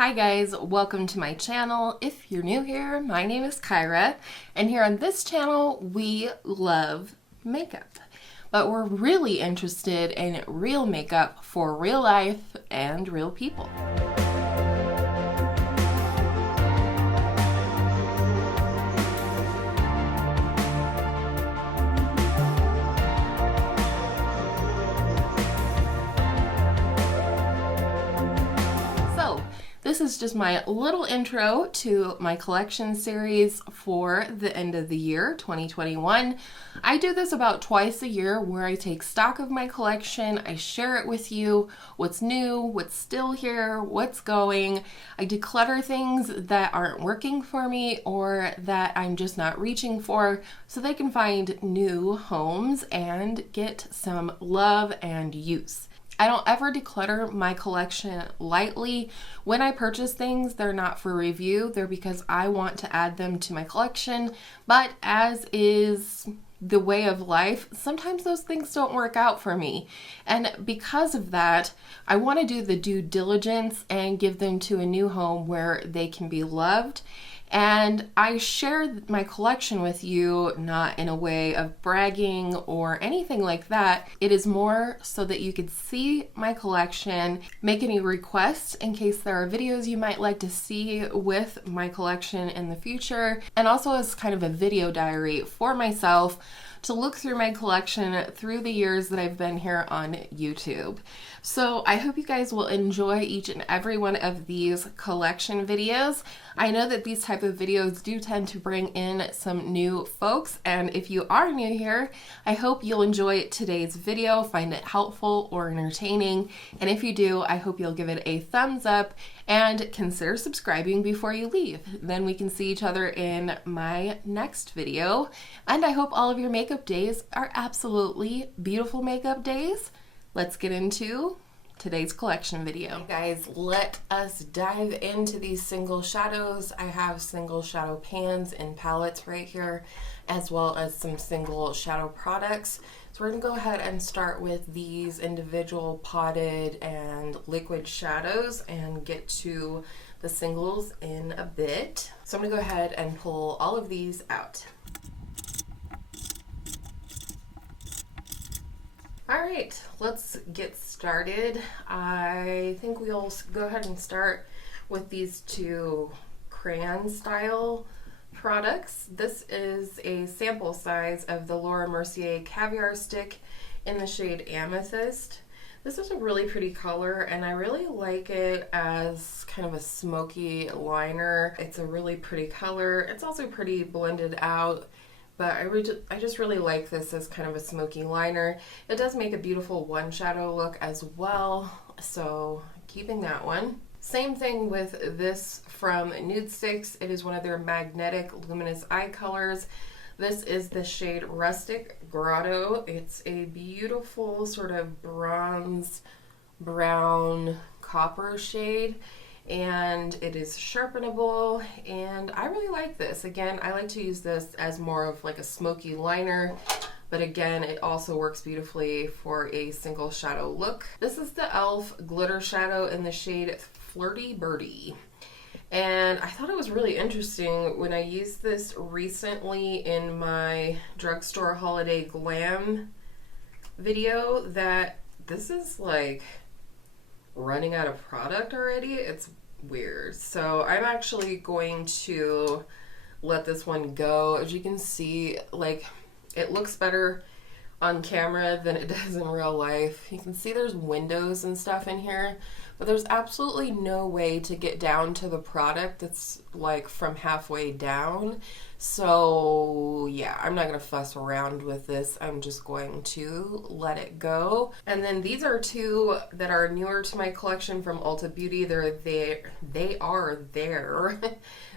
Hi guys, welcome to my channel. If you're new here, my name is Kyra, and here on this channel we love makeup. But we're really interested in real makeup for real life and real people. This is just my little intro to my collection series for the end of the year, 2021. I do this about twice a year where I take stock of my collection, I share it with you, what's new, what's still here, what's going. I declutter things that aren't working for me or that I'm just not reaching for so they can find new homes and get some love and use. I don't ever declutter my collection lightly. When I purchase things, they're not for review. They're because I want to add them to my collection. But as is the way of life, sometimes those things don't work out for me. And because of that, I want to do the due diligence and give them to a new home where they can be loved. And I share my collection with you not in a way of bragging or anything like that. It is more so that you could see my collection, make any requests in case there are videos you might like to see with my collection in the future, and also as kind of a video diary for myself to look through my collection through the years that I've been here on YouTube. So I hope you guys will enjoy each and every one of these collection videos. I know that these type of videos do tend to bring in some new folks, and if you are new here, I hope you'll enjoy today's video, find it helpful or entertaining, and if you do, I hope you'll give it a thumbs up and consider subscribing before you leave. Then we can see each other in my next video, and I hope all of your makeup days are absolutely beautiful makeup days. Let's get into today's collection video. Hey guys, let us dive into these single shadows. I have single shadow pans and palettes right here, as well as some single shadow products. So we're gonna go ahead and start with these individual potted and liquid shadows and get to the singles in a bit. So I'm gonna go ahead and pull all of these out. All right, let's get started. I think we'll go ahead and start with these two crayon style products. This is a sample size of the Laura Mercier Cavier stick in the shade Amethyst. This is a really pretty color and I really like it as kind of a smoky liner. It's a really pretty color. It's also pretty blended out. But I just really like this as kind of a smoky liner. It does make a beautiful one shadow look as well, so keeping that one. Same thing with this from Nude Sticks. It is one of their magnetic luminous eye colors. This is the shade Rustic Grotto. It's a beautiful sort of bronze, brown, copper shade. And it is sharpenable, and I really like this. Again, I like to use this as more of like a smoky liner, but again, it also works beautifully for a single shadow look. This is the e.l.f. glitter shadow in the shade Flirty Birdie. And I thought it was really interesting when I used this recently in my drugstore holiday glam video that this is like running out of product already. It's weird. So I'm actually going to let this one go. As you can see, like, it looks better on camera than it does in real life. You can see there's windows and stuff in here, but there's absolutely no way to get down to the product. It's like from halfway down. So yeah, I'm not gonna fuss around with this. I'm just going to let it go. And then these are two that are newer to my collection from Ulta Beauty. They are their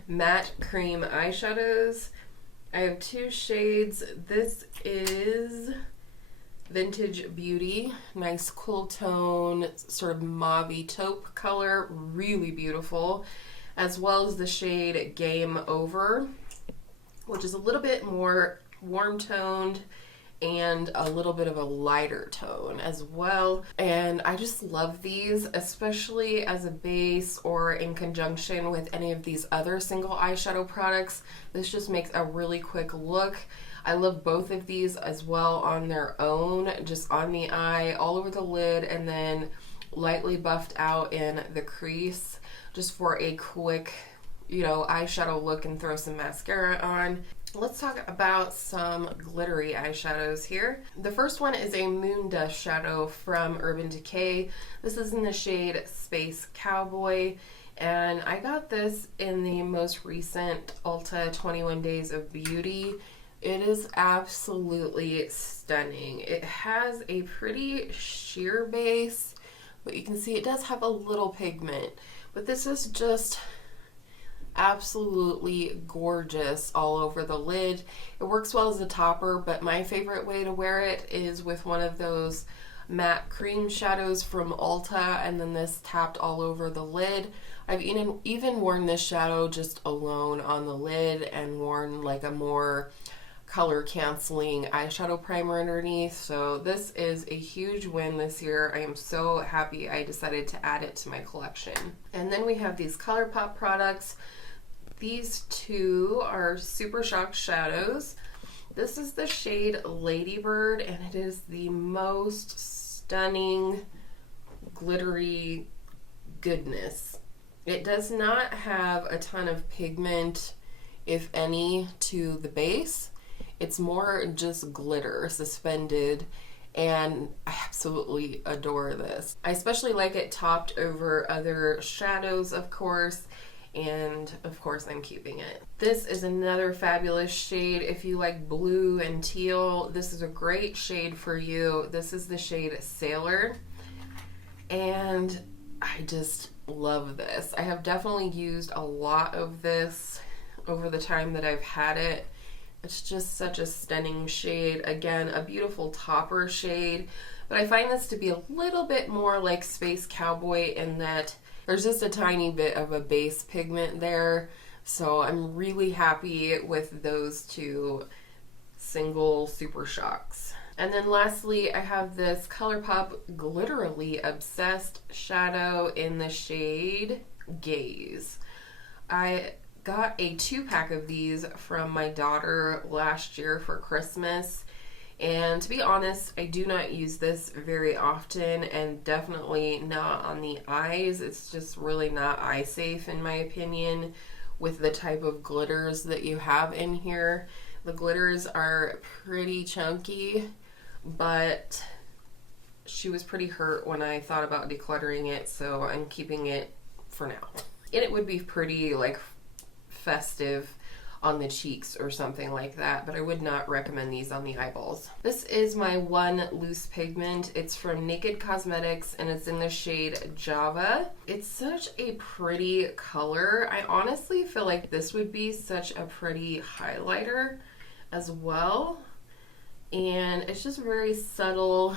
matte cream eyeshadows. I have two shades. This is Vintage Beauty, nice cool tone, sort of mauve-y taupe color, really beautiful, as well as the shade Game Over, which is a little bit more warm toned and a little bit of a lighter tone as well. And I just love these, especially as a base or in conjunction with any of these other single eyeshadow products. This just makes a really quick look. I love both of these as well on their own, just on the eye, all over the lid, and then lightly buffed out in the crease, just for a quick, you know, eyeshadow look and throw some mascara on. Let's talk about some glittery eyeshadows here. The first one is a Moon Dust shadow from Urban Decay. This is in the shade Space Cowboy, and I got this in the most recent Ulta 21 Days of Beauty. It is absolutely stunning. It has a pretty sheer base, but you can see it does have a little pigment, but this is just absolutely gorgeous all over the lid. It works well as a topper, but my favorite way to wear it is with one of those matte cream shadows from Ulta, and then this tapped all over the lid. I've even worn this shadow just alone on the lid and worn like a more color canceling eyeshadow primer underneath. So this is a huge win this year. I am so happy I decided to add it to my collection. And then we have these ColourPop products. These two are Super Shock shadows. This is the shade Ladybird, and it is the most stunning glittery goodness. It does not have a ton of pigment, if any, to the base. It's more just glitter suspended, and I absolutely adore this. I especially like it topped over other shadows, of course, and of course I'm keeping it. This is another fabulous shade. If you like blue and teal, this is a great shade for you. This is the shade Sailor, and I just love this. I have definitely used a lot of this over the time that I've had it. It's just such a stunning shade. Again, a beautiful topper shade, but I find this to be a little bit more like Space Cowboy in that there's just a tiny bit of a base pigment there. So I'm really happy with those two single Super Shocks. And then lastly, I have this ColourPop Glitterily Obsessed shadow in the shade Gaze. I got a 2-pack of these from my daughter last year for Christmas, and to be honest, I do not use this very often, and definitely not on the eyes. It's just really not eye safe in my opinion with the type of glitters that you have in here. The glitters are pretty chunky, but she was pretty hurt when I thought about decluttering it, so I'm keeping it for now. And it would be pretty like festive on the cheeks or something like that, but I would not recommend these on the eyeballs. This is my one loose pigment. It's from Naked Cosmetics, and it's in the shade Java. It's such a pretty color. I honestly feel like this would be such a pretty highlighter as well, and it's just very subtle,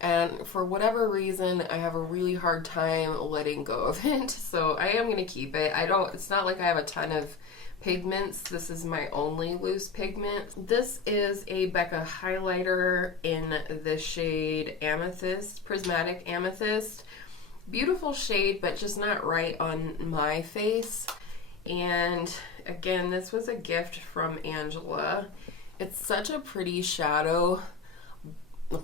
and for whatever reason I have a really hard time letting go of it, so I am going to keep it. It's not like I have a ton of pigments. This is my only loose pigment. This is a Becca highlighter in the shade Amethyst, Prismatic Amethyst. Beautiful shade, but just not right on my face. And again, this was a gift from Angela. It's such a pretty shadow,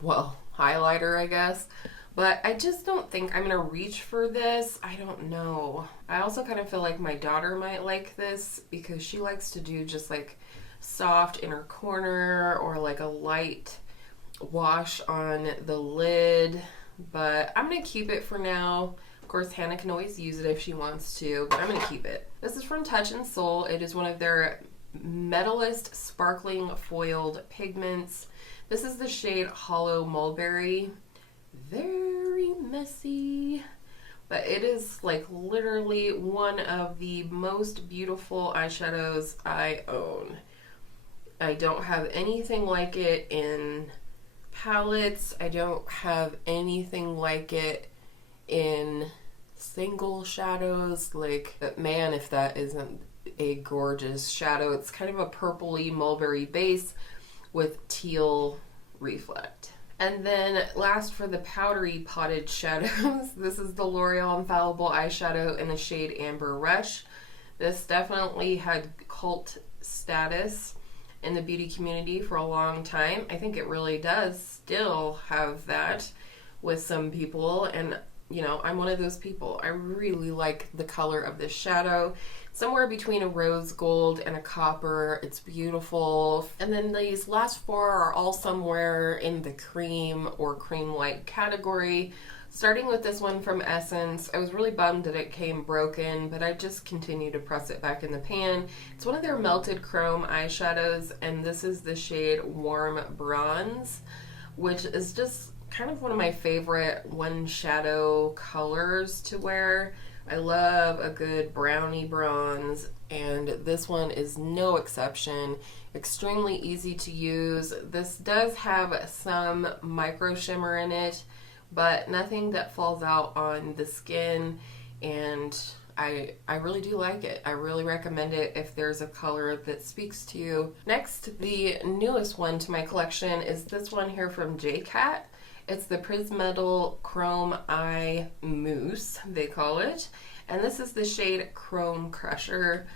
well, highlighter, I guess, but I just don't think I'm gonna reach for this. I don't know. I also kind of feel like my daughter might like this because she likes to do just like soft inner corner or like a light wash on the lid, but I'm gonna keep it for now. Of course, Hannah can always use it if she wants to, but I'm gonna keep it. This is from Touch and Soul. It is one of their Metalist Sparkling Foiled Pigments. This is the shade Hollow Mulberry. Very messy, but it is like literally one of the most beautiful eyeshadows I own. I don't have anything like it in palettes. I don't have anything like it in single shadows. Like, man, if that isn't a gorgeous shadow. It's kind of a purpley mulberry base with teal reflect. And then last for the powdery potted shadows, this is the L'Oreal Infallible Eyeshadow in the shade Amber Rush. This definitely had cult status in the beauty community for a long time. I think it really does still have that with some people, and you know, I'm one of those people. I really like the color of this shadow. Somewhere between a rose gold and a copper. It's beautiful. And then these last four are all somewhere in the cream or cream light category. Starting with this one from Essence, I was really bummed that it came broken, but I just continue to press it back in the pan. It's one of their melted chrome eyeshadows, and this is the shade Warm Bronze, which is just kind of one of my favorite one shadow colors to wear. I love a good brownie bronze, and this one is no exception. Extremely easy to use. This does have some micro shimmer in it, but nothing that falls out on the skin, and I really do like it. I really recommend it if there's a color that speaks to you. Next, the newest one to my collection is this one here from J.Cat. It's the Pris-Metal Chrome Eye Mousse, they call it. And this is the shade Chrome Crusher.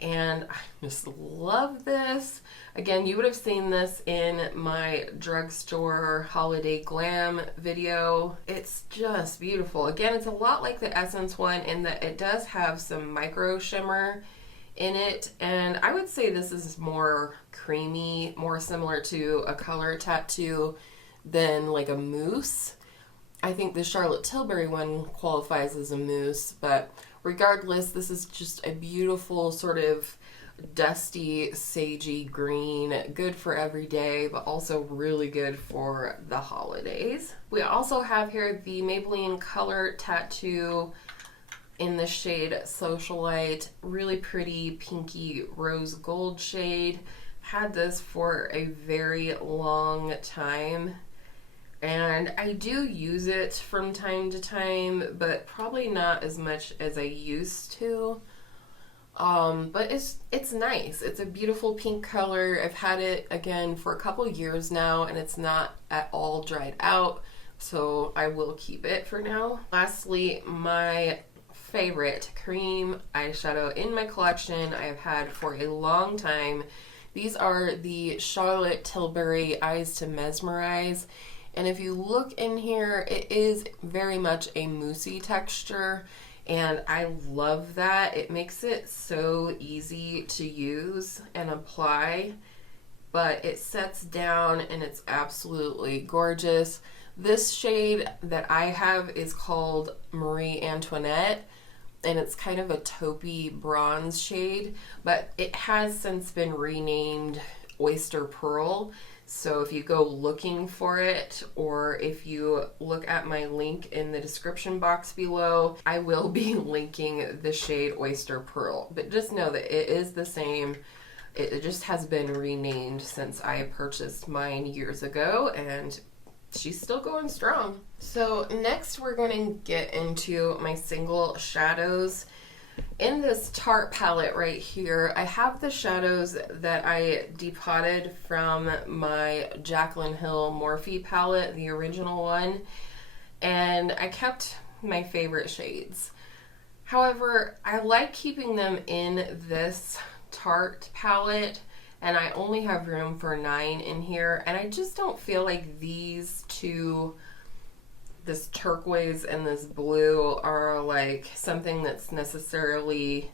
And I just love this. Again, you would have seen this in my drugstore holiday glam video. It's just beautiful. Again, it's a lot like the Essence one in that it does have some micro shimmer in it. And I would say this is more creamy, more similar to a color tattoo than like a mousse. I think the Charlotte Tilbury one qualifies as a mousse, but regardless, this is just a beautiful sort of dusty, sagey green, good for every day, but also really good for the holidays. We also have here the Maybelline Color Tattoo in the shade Socialite, really pretty pinky rose gold shade. Had this for a very long time, and I do use it from time to time, but probably not as much as I used to. But it's nice. It's a beautiful pink color. I've had it again for a couple years now, and it's not at all dried out, so I will keep it for now. Lastly, my favorite cream eyeshadow in my collection I have had for a long time. These are the Charlotte Tilbury Eyes to Mesmerize. And if you look in here, it is very much a moussey texture, and I love that. It makes it so easy to use and apply, but it sets down and it's absolutely gorgeous. This shade that I have is called Marie Antoinette, and it's kind of a taupey bronze shade, but it has since been renamed Oyster Pearl. So if you go looking for it, or if you look at my link in the description box below, I will be linking the shade Oyster Pearl. But just know that it is the same. It just has been renamed since I purchased mine years ago, and she's still going strong. So next we're going to get into my single shadows. In this Tarte palette right here, I have the shadows that I depotted from my Jaclyn Hill Morphe palette, the original one, and I kept my favorite shades. However, I like keeping them in this Tarte palette, and I only have room for 9 in here, and I just don't feel like these two, this turquoise and this blue, are like something that's necessarily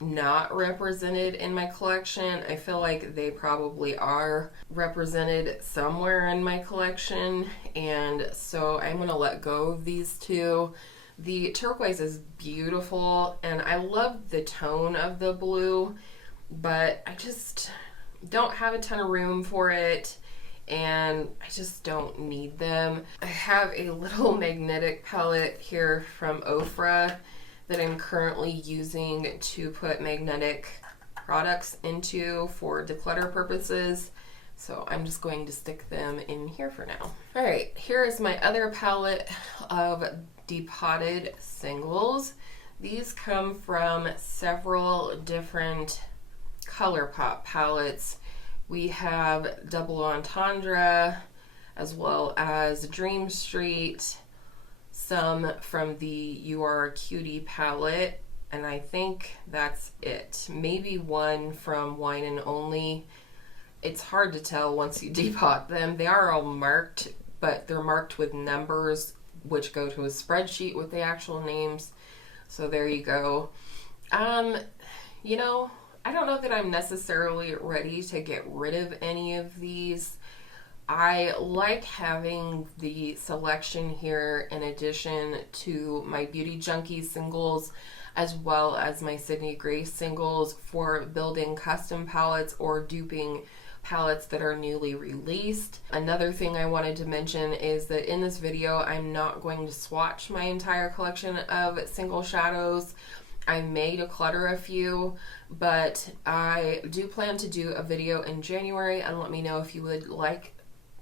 not represented in my collection. I feel like they probably are represented somewhere in my collection, and so I'm gonna let go of these two. The turquoise is beautiful, and I love the tone of the blue, but I just don't have a ton of room for it, and I just don't need them. I have a little magnetic palette here from Ofra that I'm currently using to put magnetic products into for declutter purposes, so I'm just going to stick them in here for now. Alright, here is my other palette of depotted singles. These come from several different ColourPop palettes. We have Double Entendre, as well as Dream Street, some from the You Are a Cutie palette, and I think that's it. Maybe one from Wine and Only. It's hard to tell once you depot them. They are all marked, but they're marked with numbers, which go to a spreadsheet with the actual names. So there you go. You know, I don't know that I'm necessarily ready to get rid of any of these. I like having the selection here in addition to my Beauty Junkies singles, as well as my Stingray Gray singles for building custom palettes or duping palettes that are newly released. Another thing I wanted to mention is that in this video, I'm not going to swatch my entire collection of single shadows. I may declutter a few, but I do plan to do a video in January, and let me know if you would like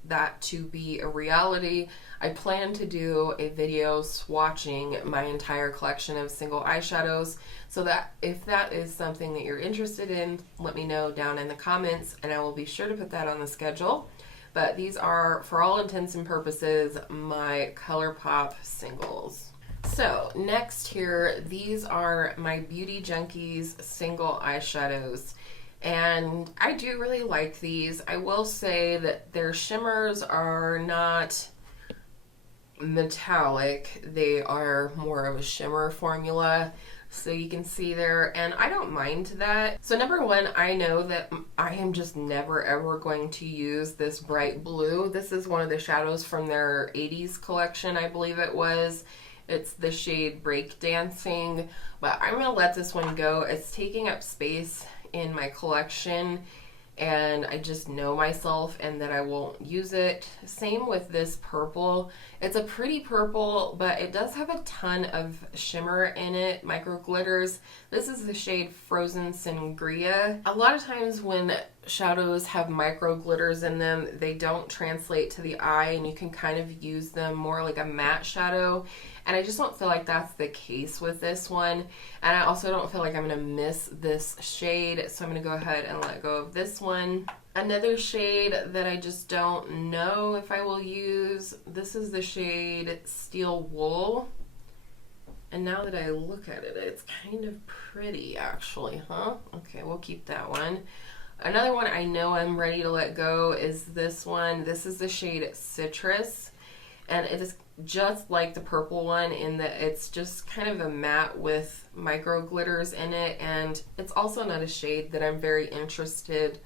that to be a reality. I plan to do a video swatching my entire collection of single eyeshadows, so that if that is something that you're interested in, let me know down in the comments and I will be sure to put that on the schedule. But these are, for all intents and purposes, my ColourPop singles. So next here, these are my Beauty Junkies single eyeshadows. And I do really like these. I will say that their shimmers are not metallic. They are more of a shimmer formula. So you can see there, and I don't mind that. So number one, I know that I am just never ever going to use this bright blue. This is one of the shadows from their 80s collection, I believe it was. It's the shade Breakdancing, but I'm gonna let this one go. It's taking up space in my collection, and I just know myself and that I won't use it. Same with this purple. It's a pretty purple, but it does have a ton of shimmer in it, micro glitters. This is the shade Frozen Sangria. A lot of times when shadows have micro glitters in them, they don't translate to the eye, and you can kind of use them more like a matte shadow. And I just don't feel like that's the case with this one. And I also don't feel like I'm gonna miss this shade, so I'm gonna go ahead and let go of this one. Another shade that I just don't know if I will use, this is the shade Steel Wool. And now that I look at it, it's kind of pretty actually, huh? Okay, we'll keep that one. Another one I know I'm ready to let go is this one. This is the shade Citrus. And it is just like the purple one in that it's just kind of a matte with micro glitters in it, and it's also not a shade that I'm very interested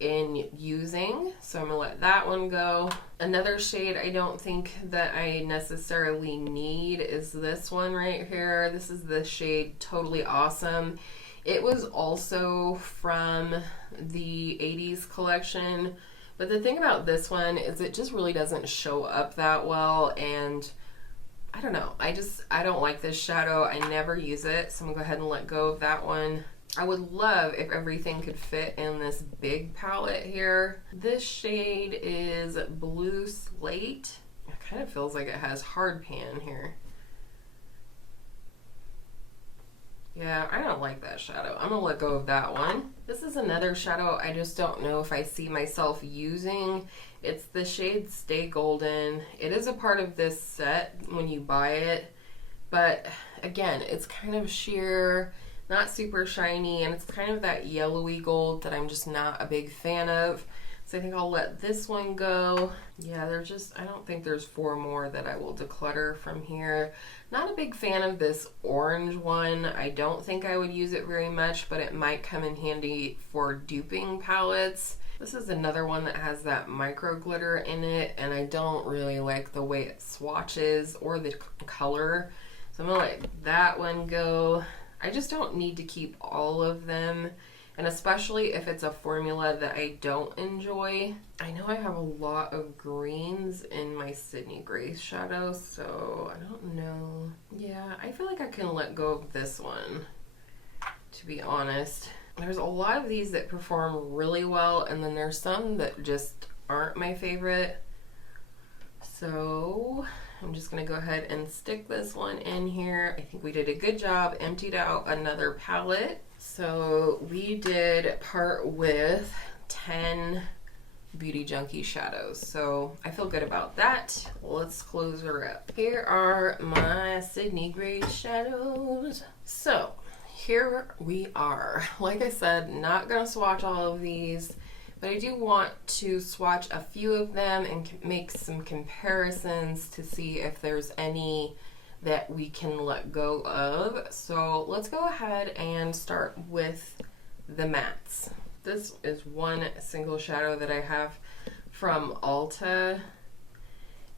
in using, so I'm gonna let that one go. Another shade I don't think that I necessarily need is this one right here. This is the shade Totally Awesome. It was also from the 80s collection. But the thing about this one is it just really doesn't show up that well, and I don't know, I don't like this shadow. I never use it, so I'm gonna go ahead and let go of that one. I would love if everything could fit in this big palette here. This shade is Blue Slate. It kind of feels like it has hard pan here. Yeah, I don't like that shadow. I'm gonna let go of that one. This is another shadow I just don't know if I see myself using. It's the shade Stay Golden. It is a part of this set when you buy it, but again, it's kind of sheer, not super shiny, and it's kind of that yellowy gold that I'm just not a big fan of. So I think I'll let this one go. Yeah, I don't think there's 4 more that I will declutter from here. Not a big fan of this orange one. I don't think I would use it very much, but it might come in handy for duping palettes. This is another one that has that micro glitter in it, and I don't really like the way it swatches or the color. So I'm gonna let that one go. I just don't need to keep all of them. And especially if it's a formula that I don't enjoy. I know I have a lot of greens in my Stingray Gray shadow, so I don't know. Yeah, I feel like I can let go of this one, to be honest. There's a lot of these that perform really well, and then there's some that just aren't my favorite. So I'm just gonna go ahead and stick this one in here. I think we did a good job, emptied out another palette. So we did part with 10 Beauty Junkie shadows, so I feel good about that. Let's close her up. Here are my Stingray Gray shadows. So here we are. Like I said, not gonna swatch all of these, but I do want to swatch a few of them and make some comparisons to see if there's any that we can let go of. So let's go ahead and start with the mattes. This is one single shadow that I have from Ulta,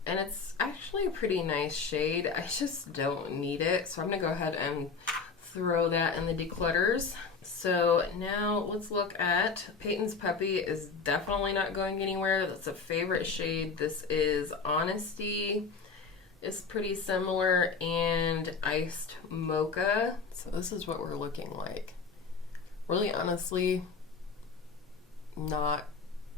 and it's actually a pretty nice shade. I just don't need it, so I'm gonna go ahead and throw that in the declutters. So now let's look at Peyton's Puppy. Is definitely not going anywhere. That's a favorite shade. This is Honesty. It's pretty similar, and Iced Mocha. So this is what we're looking like. Really, honestly, not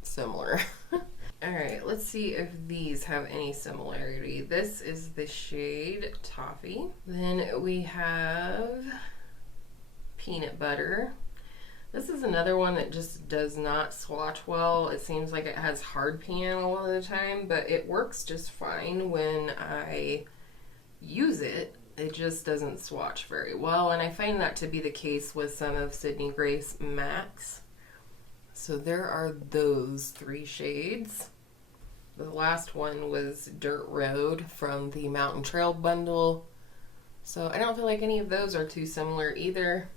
similar. All right, let's see if these have any similarity. This is the shade Toffee. Then we have Peanut Butter. This is another one that just does not swatch well. It seems like it has hard pan a lot of the time, but it works just fine when I use it. It just doesn't swatch very well, and I find that to be the case with some of Stingray Gray's mattes. So there are those 3 shades. The last one was Dirt Road from the Mountain Trail bundle. So I don't feel like any of those are too similar either.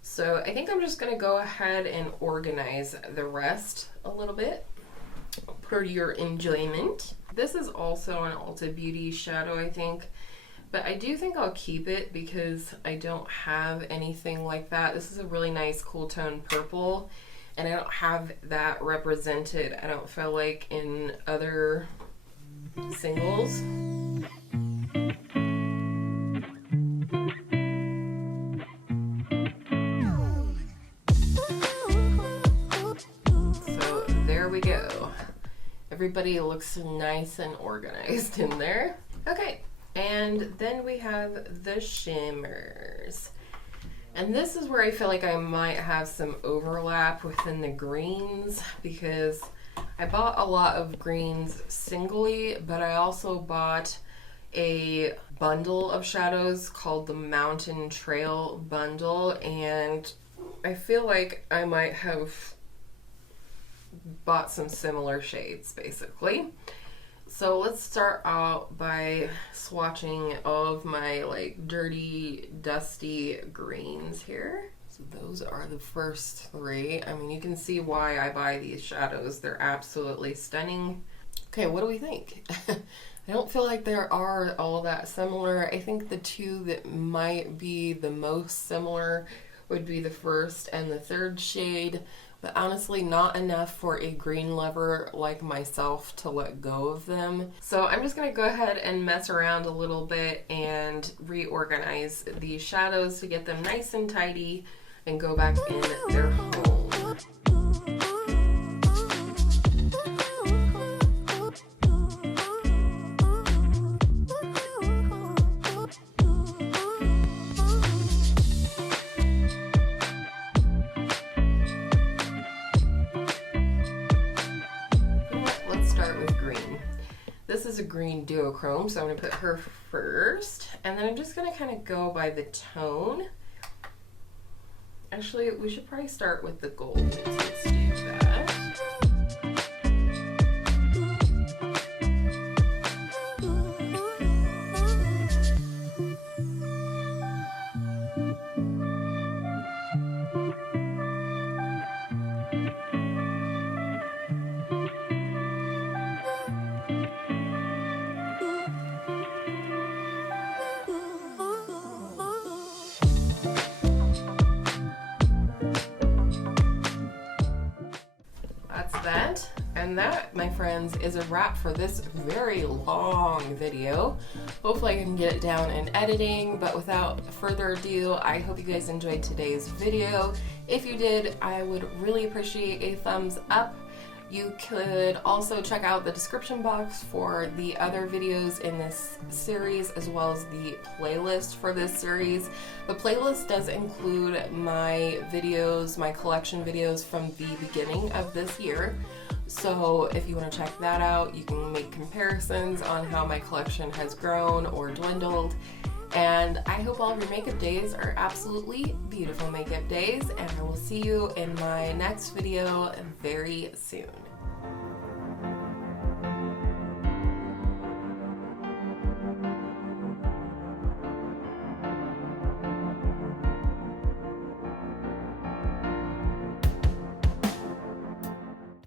So I think I'm just gonna go ahead and organize the rest a little bit for your enjoyment. This is also an Ulta Beauty shadow, I think. But I do think I'll keep it because I don't have anything like that. This is a really nice cool tone purple, and I don't have that represented, I don't feel like, in other singles. So there we go. Everybody looks nice and organized in there. Okay. And then we have the shimmers. And this is where I feel like I might have some overlap within the greens, because I bought a lot of greens singly, but I also bought a bundle of shadows called the Mountain Trail bundle, and I feel like I might have bought some similar shades basically. So let's start out by swatching all of my like dirty, dusty greens here. So those are the first 3. I mean, you can see why I buy these shadows. They're absolutely stunning. Okay, what do we think? I don't feel like there are all that similar. I think the 2 that might be the most similar would be the first and the third shade. But honestly, not enough for a green lover like myself to let go of them. So I'm just gonna go ahead and mess around a little bit and reorganize these shadows to get them nice and tidy and go back in their home. This is a green duochrome, so I'm going to put her first, and then I'm just going to kind of go by the tone. Actually, we should probably start with the gold. Let's do that. And that, my friends, is a wrap for this very long video. Hopefully I can get it down in editing, but without further ado, I hope you guys enjoyed today's video. If you did, I would really appreciate a thumbs up. You could also check out the description box for the other videos in this series, as well as the playlist for this series. The playlist does include my videos, my collection videos from the beginning of this year. So if you want to check that out, you can make comparisons on how my collection has grown or dwindled. And I hope all of your makeup days are absolutely beautiful makeup days, and I will see you in my next video very soon.